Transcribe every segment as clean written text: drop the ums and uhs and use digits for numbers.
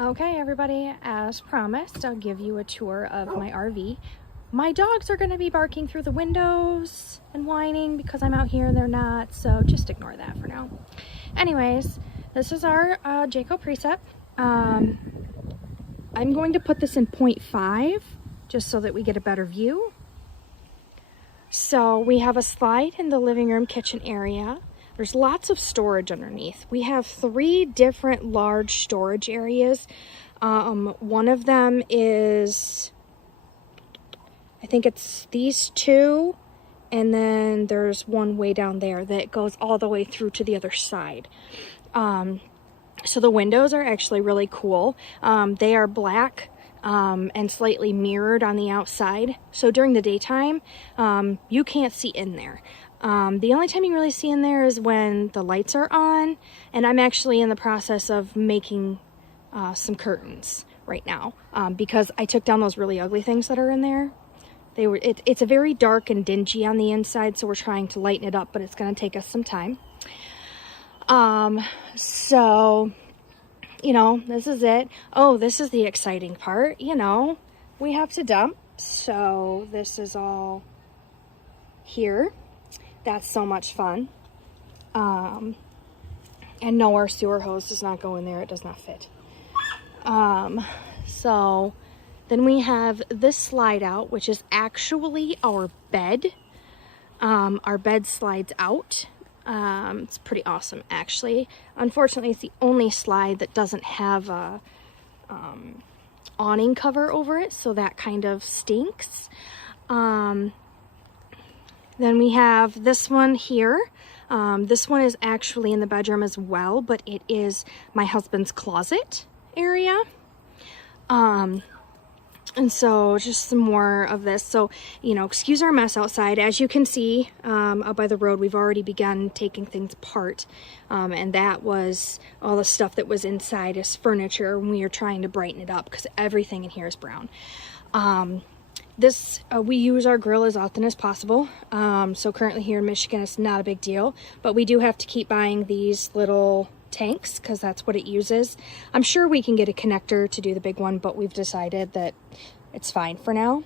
Okay, everybody, as promised, I'll give you a tour of my RV. My dogs are going to be barking through the windows and whining because I'm out here and they're not, so just ignore that for now. Anyways, this is our Jayco Precept. I'm going to put this in 0.5 just so that we get a better view. So we have a slide in the living room kitchen area. There's lots of storage underneath. We have 3 different large storage areas. One of them is, I think it's these 2, and then there's one way down there that goes all the way through to the other side. So the windows are actually really cool. They are black and slightly mirrored on the outside. So during the daytime, you can't see in there. The only time you really see in there is when the lights are on, and I'm actually in the process of making some curtains right now because I took down those really ugly things that are in there. It's a very dark and dingy on the inside, so we're trying to lighten it up, but it's going to take us some time. So, you know, this is it. Oh, this is the exciting part. You know, we have to dump, so this is all here. That's so much fun. And no, our sewer hose does not go in there. It does not fit. So then we have this slide out, which is actually our bed. Our bed slides out. It's pretty awesome, actually. Unfortunately, it's the only slide that doesn't have a awning cover over it, so that kind of stinks. Then we have this one here. This one is actually in the bedroom as well, but it is my husband's closet area. And so just some more of this. So, you know, excuse our mess outside. As you can see, out by the road, we've already begun taking things apart. And that was all the stuff that was inside as furniture when we were trying to brighten it up because everything in here is brown. We use our grill as often as possible. So currently here in Michigan, it's not a big deal, but we do have to keep buying these little tanks because that's what it uses. I'm sure we can get a connector to do the big one, but we've decided that it's fine for now.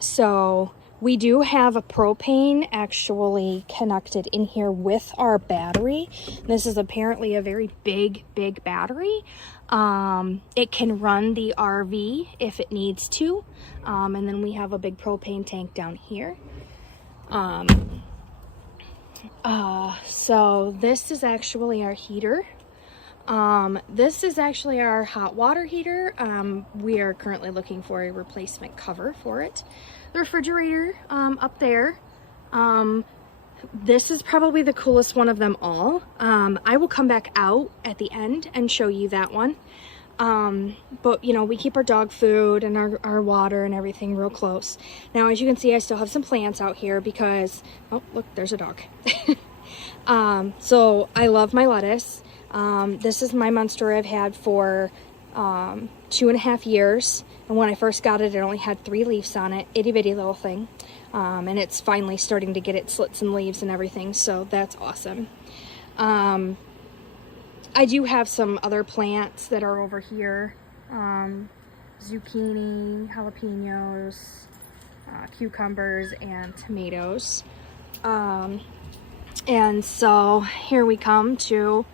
So we do have a propane actually connected in here with our battery. This is apparently a very big battery. It can run the RV if it needs to. And then we have a big propane tank down here. So this is actually our heater. This is actually our hot water heater. We are currently looking for a replacement cover for it. The refrigerator, up there. This is probably the coolest one of them all. I will come back out at the end and show you that one. But you know, we keep our dog food and our water and everything real close. Now, as you can see, I still have some plants out here because, oh, look, there's a dog. So I love my lettuce. This is my Monster I've had for 2.5 years. And when I first got it, it only had 3 leaves on it, itty bitty little thing. And it's finally starting to get its slits and leaves and everything, so that's awesome. I do have some other plants that are over here. Zucchini, jalapenos, cucumbers, and tomatoes. And so here we come to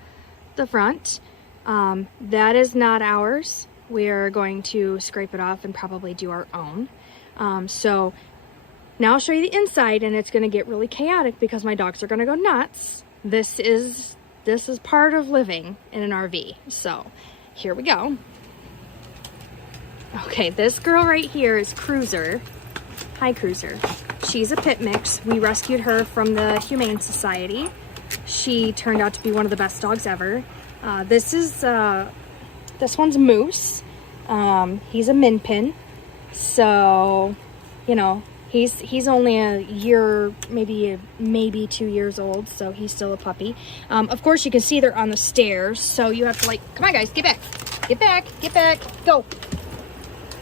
the front. That is not ours. We're going to scrape it off and probably do our own. So now I'll show you the inside, and it's going to get really chaotic because my dogs are going to go nuts. This is part of living in an RV. So here we go. Okay, this girl right here is Cruiser. Hi, Cruiser. She's a pit mix. We rescued her from the Humane Society. She turned out to be one of the best dogs ever. This one's Moose. He's a Min Pin. So, you know, he's only a year, maybe 2 years old, so he's still a puppy. Of course, you can see they're on the stairs, so you have to, like, come on, guys, get back, go.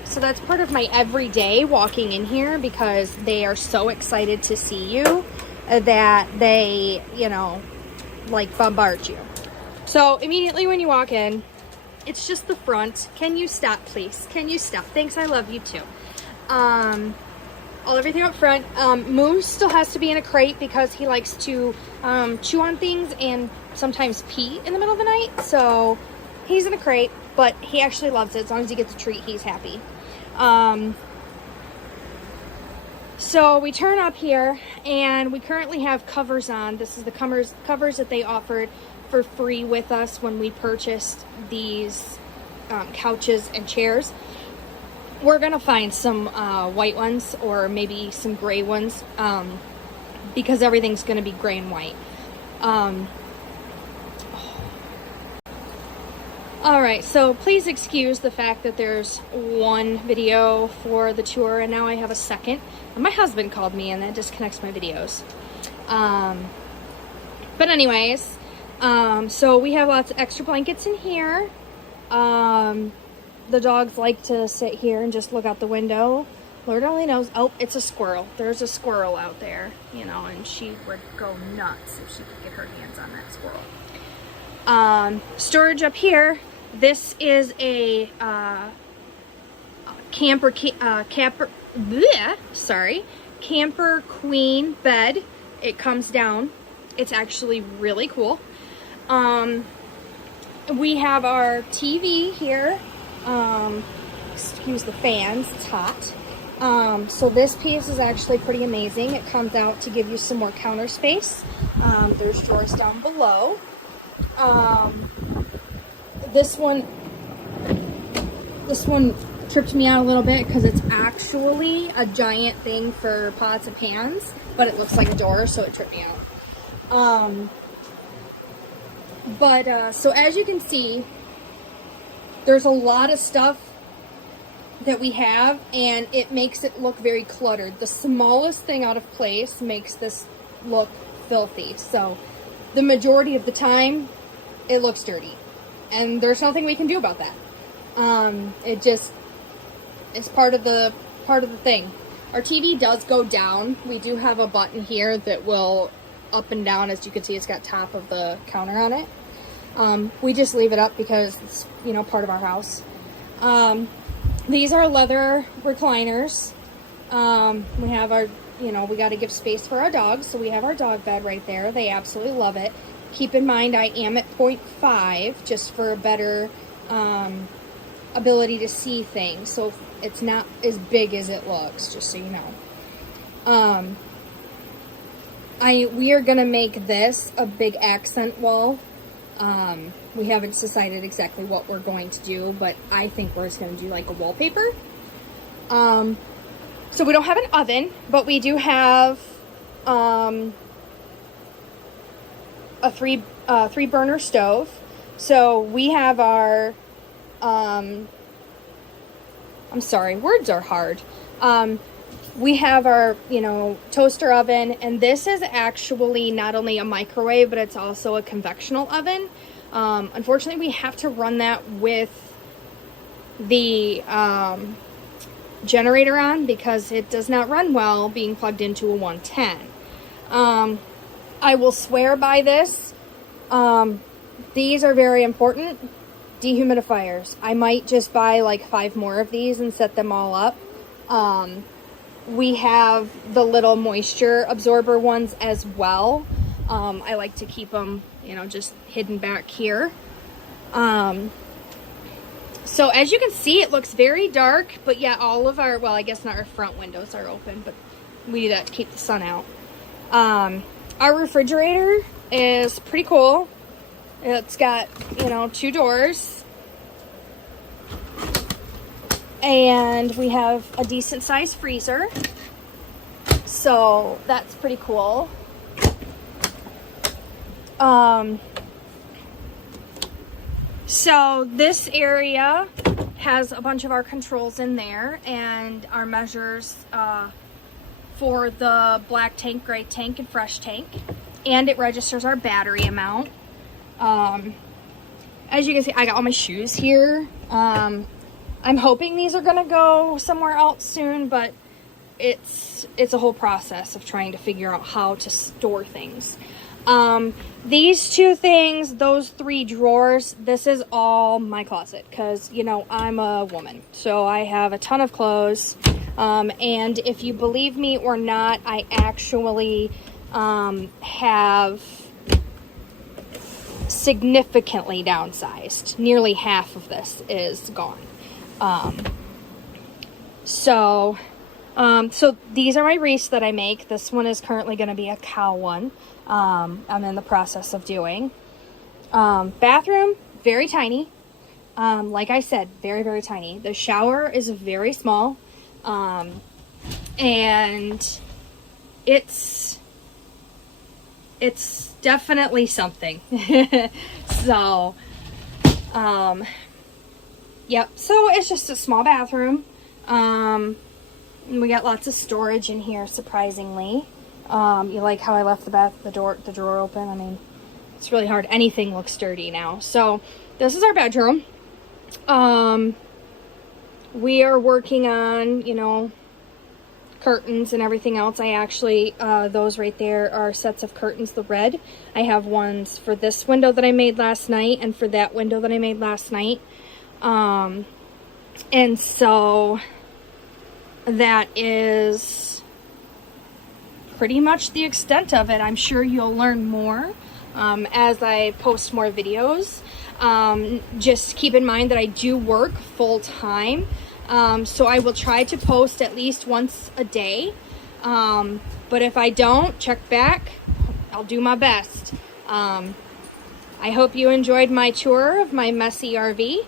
So that's part of my everyday walking in here because they are so excited to see you that they, you know, like bombard you. So immediately when you walk in, It's just the front. Can you stop, please? Can you stop? Thanks, I love you too. Everything up front. Moose still has to be in a crate because he likes to chew on things and sometimes pee in the middle of the night. So he's in a crate, but he actually loves it. As long as he gets a treat, he's happy. So we turn up here and we currently have covers on. This is the covers that they offered for free with us when we purchased these couches and chairs. We're gonna find some white ones or maybe some gray ones because everything's gonna be gray and white. Alright, so please excuse the fact that there's one video for the tour and now I have a second. And my husband called me and that disconnects my videos. But anyways, so we have lots of extra blankets in here. The dogs like to sit here and just look out the window. Lord only knows. Oh, it's a squirrel. There's a squirrel out there, you know, and she would go nuts if she could get her hands on that squirrel. Storage up here. This is a camper queen bed. It comes down. It's actually really cool. We have our TV here. Excuse the fans, it's hot. So this piece is actually pretty amazing. It comes out to give you some more counter space. There's drawers down below. This one tripped me out a little bit because it's actually a giant thing for pots and pans, but it looks like a door, so it tripped me out. So as you can see, there's a lot of stuff that we have, and it makes it look very cluttered. The smallest thing out of place makes this look filthy. So the majority of the time, it looks dirty. And there's nothing we can do about that. It just is part of the thing. Our TV does go down. We do have a button here that will up and down. As you can see, it's got top of the counter on it. We just leave it up because it's, you know, part of our house. These are leather recliners. We have our, you know, we got to give space for our dogs, so we have our dog bed right there. They absolutely love it. Keep in mind, I am at 0.5 just for a better ability to see things. So it's not as big as it looks, just so you know. We are gonna make this a big accent wall. We haven't decided exactly what we're going to do, but I think we're just gonna do like a wallpaper. So we don't have an oven, but we do have a three burner stove. So we have our I'm sorry, words are hard. We have our, you know, toaster oven, and this is actually not only a microwave, but it's also a convectional oven. Unfortunately, we have to run that with the generator on because it does not run well being plugged into a 110. I will swear by this. These are very important. Dehumidifiers. I might just buy like 5 more of these and set them all up. We have the little moisture absorber ones as well. I like to keep them, you know, just hidden back here. So as you can see, it looks very dark, but yeah, all of our, well, I guess not our front windows are open, but we do that to keep the sun out. Our refrigerator is pretty cool. It's got, you know, 2 doors. And we have a decent sized freezer. So that's pretty cool. So this area has a bunch of our controls in there and our measures for the black tank, gray tank, and fresh tank. And it registers our battery amount. As you can see, I got all my shoes here. I'm hoping these are gonna go somewhere else soon, but it's a whole process of trying to figure out how to store things. These two things, those 3 drawers, this is all my closet because, you know, I'm a woman. So I have a ton of clothes. And if you believe me or not, I actually have significantly downsized. Nearly half of this is gone. So these are my wreaths that I make. This one is currently going to be a cow one. I'm in the process of doing. Bathroom, very tiny. Like I said, very, very tiny. The shower is very small. And it's definitely something. So, yep. So it's just a small bathroom. We got lots of storage in here, surprisingly. You like how I left the drawer open? I mean, it's really hard. Anything looks dirty now. So this is our bedroom. We are working on, you know, curtains and everything else. I actually, those right there are sets of curtains, the red. I have ones for this window that I made last night and for that window that I made last night. And so that is pretty much the extent of it. I'm sure you'll learn more as I post more videos. Just keep in mind that I do work full time. So I will try to post at least once a day. But if I don't, check back. I'll do my best. I hope you enjoyed my tour of my messy RV,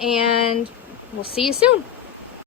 and we'll see you soon.